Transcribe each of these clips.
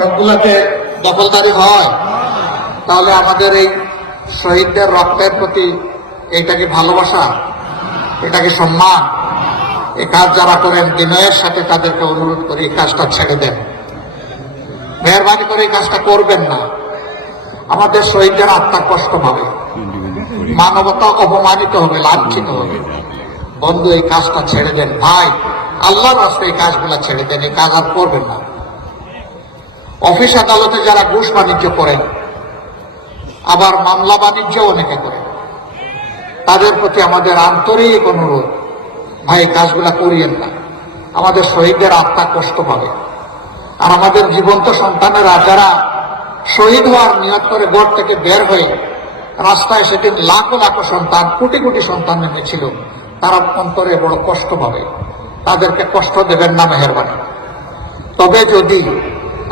সবগুলোতে দখলদারি হয়, তাহলে আমাদের এই শহীদদের রক্তের প্রতি এটা কি ভালোবাসা, এটা কি সম্মান? এই কাজ যারা করেন বিনয়ের সাথে তাদেরকে অনুরোধ করে এই কাজটা ছেড়ে দেন, মেহরবানি করে এই কাজটা করবেন না। আমাদের শহীদদের আত্মা কষ্ট পাবে, মানবতা অপমানিত হবে, লাঞ্ছিত হবে। বন্ধু, এই কাজটা ছেড়ে দেন ভাই, আল্লাহর রাস্তায় এই কাজগুলো ছেড়ে দেন, এই কাজ আর করবেন না। অফিস আদালতে যারা ঘুষ বাণিজ্য করেন, আবার মামলা বাণিজ্য অনেকে করেন, তাদের প্রতি আমাদের আন্তরিক অনুরোধ, ভাই কাজগুলা করিয়েন না। আমাদের শহীদদের আত্মা কষ্ট পাবে। আর আমাদের জীবন্ত সন্তানেরা যারা শহীদ হওয়ার নিয়ত করে ঘর থেকে বের হয়ে রাস্তায় সেদিন লাখো লাখো সন্তান, কোটি কোটি সন্তান নেমেছিল, তারা অন্তরে বড় কষ্ট পাবে। তাদেরকে কষ্ট দেবেন না মেহেরবানি। তবে যদি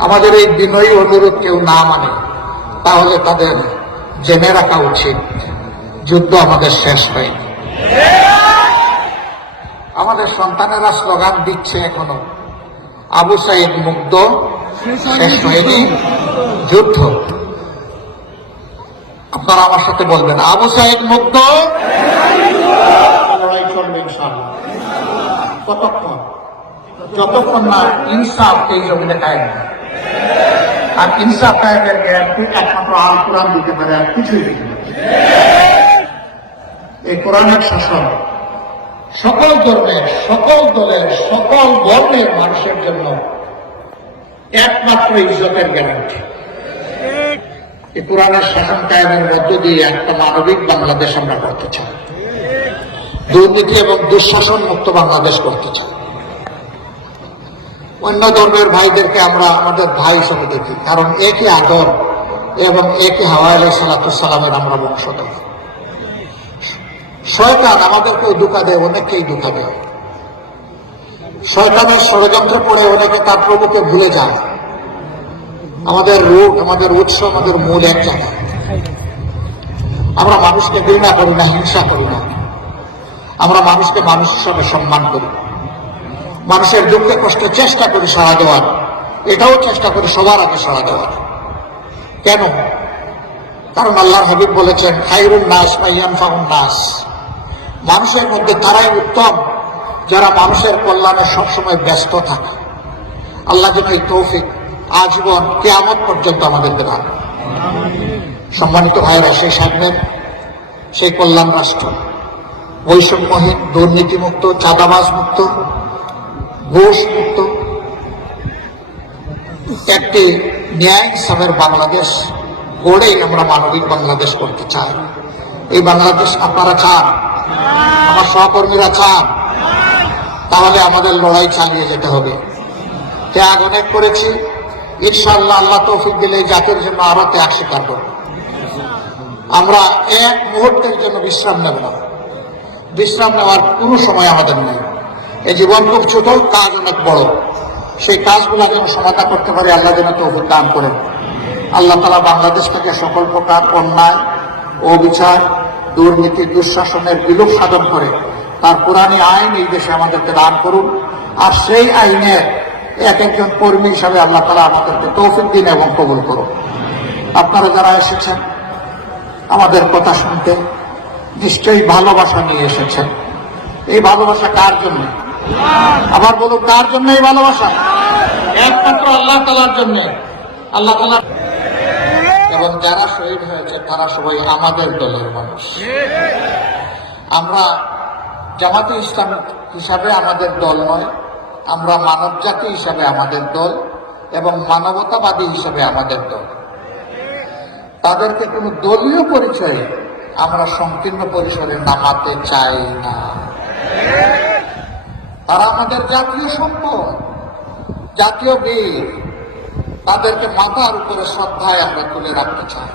আমাদের এই বিনয়ী অনুরোধ কেউ না মানে, তাহলে তাদের জেনে রাখা উচিত যুদ্ধ আমাদের শেষ হয়নি। আমাদের সন্তানেরা স্লোগান দিচ্ছে এখনো, আবু সাইদ মুগ্ধ, শেষ হয়নি যুদ্ধ। আপনারা আমার সাথে বলবেন, আবু সাইদ মুগ্ধ, লড়াই চলবে ইনশাআল্লাহ। কতক্ষণ? যতক্ষণ না ইনসাফ এই জমিনে কায়েম। আর ইনসাফ কায়েমের গ্যারান্টি একমাত্র আল কোরআন দিতে পারে, আর কিছুই দিতে পারে। এই কোরআনের শাসন সকল ধর্মের, সকল দলের, সকল বর্ণের মানুষের জন্য একমাত্র ইজ্জতের গ্যারান্টি। এই কোরআনের শাসন কায়েমের মধ্য দিয়ে একটা মানবিক বাংলাদেশ আমরা করতে চাই, দুর্নীতি এবং দুঃশাসন মুক্ত বাংলাদেশ করতে চাই। অন্য ধর্মের ভাইদেরকে আমরা আমাদের ভাই হিসেবে দেখি, কারণ একই আদর এবং একই হাওয়া আলাইহিস সালামের আমরা বংশধর। শয়তান আমাদেরকেও ধোঁকা দেয়, অনেককেই ধোঁকা দেয়। শয়তানের ষড়যন্ত্রে পড়ে অনেকে তার প্রভুকে ভুলে যায়। আমাদের রূপ, আমাদের উৎস, আমাদের মূল এক জায়গায়। আমরা মানুষকে ঘৃণা করি না, হিংসা করি না। আমরা মানুষকে মানুষ হিসাবে সম্মান করি। মানুষের দুঃখে কষ্টে চেষ্টা করি সাড়া দেওয়ার, এটাও চেষ্টা করি সবার আগে সাড়া দেওয়ার। কেন? কারণ আল্লাহর হাবিব বলেছেন, খায়রুন নাস মান ইয়ানফাউন নাস। মানুষের মধ্যে তারাই উত্তম যারা মানুষের কল্যাণে সবসময় ব্যস্ত থাকে। আল্লাহ যেন এই তৌফিক আজীবন কিয়ামত পর্যন্ত আমাদের দেন। সম্মানিত ভাইয়েরা, সেই সামনের সেই কল্যাণ রাষ্ট্র, বৈষম্যহীন, দুর্নীতিমুক্ত, চাঁদাবাজ মুক্ত, ঘুষ মুক্ত একটি ন্যায় ইনসাফের বাংলাদেশ গড়েই আমরা মানবিক বাংলাদেশ করতে চাই। এই বাংলাদেশ আপনারা চান, আমার সহকর্মীরা চান, তাহলে আমাদের লড়াই চালিয়ে যেতে হবে। ত্যাগ অনেক করেছি, ইনশাআল্লাহ আল্লাহ তৌফিক দিলে এই জাতির জন্য আরো ত্যাগ স্বীকার করব। আমরা এক মুহূর্তের জন্য বিশ্রাম নেব না। বিশ্রাম নেওয়ার কোনো সময় আমাদের নেই। এই জীবন খুব ছোট, কাজ অনেক বড়। সেই কাজগুলো যেন সমাধা করতে পারি, আল্লাহ যেন তৌফিক দান করেন। আল্লাহ তাআলা বাংলাদেশ থেকে সকল প্রকার অন্যায়, অবিচার, দুর্নীতি, দুঃশাসনের বিলোপ সাধন করে তার কোরআনী আইন এই দেশে আমাদেরকে দান করুন। আর সেই আইনের এক একজন কর্মী হিসাবে আল্লাহ তাআলা আমাদেরকে তৌফিক দিন এবং কবুল করুন। আপনারা যারা এসেছেন আমাদের কথা শুনতে, নিশ্চয়ই ভালোবাসা নিয়ে এসেছেন। এই ভালোবাসা কার জন্য? আবার বলুন, কার জন্য এই ভালোবাসা? একমাত্র আল্লাহ তাআলার জন্য। আল্লাহ তাআলা এবং যারা শহীদ হয়েছে তারা সবাই আমাদের দলের মানুষ। আমরা জামাতে ইসলাম হিসাবে আমাদের দল নয়, আমরা মানব জাতি হিসাবে আমাদের দল এবং মানবতাবাদী হিসাবে আমাদের দল। তাদেরকে কোনো দলীয় পরিচয়ে আমরা সংকীর্ণ পরিসরে নামাতে চাই না। তারা আমাদের জাতীয় সম্পদ, জাতীয় বীর। তাদেরকে মাথার উপরে শ্রদ্ধায় আমরা তুলে রাখতে চাই।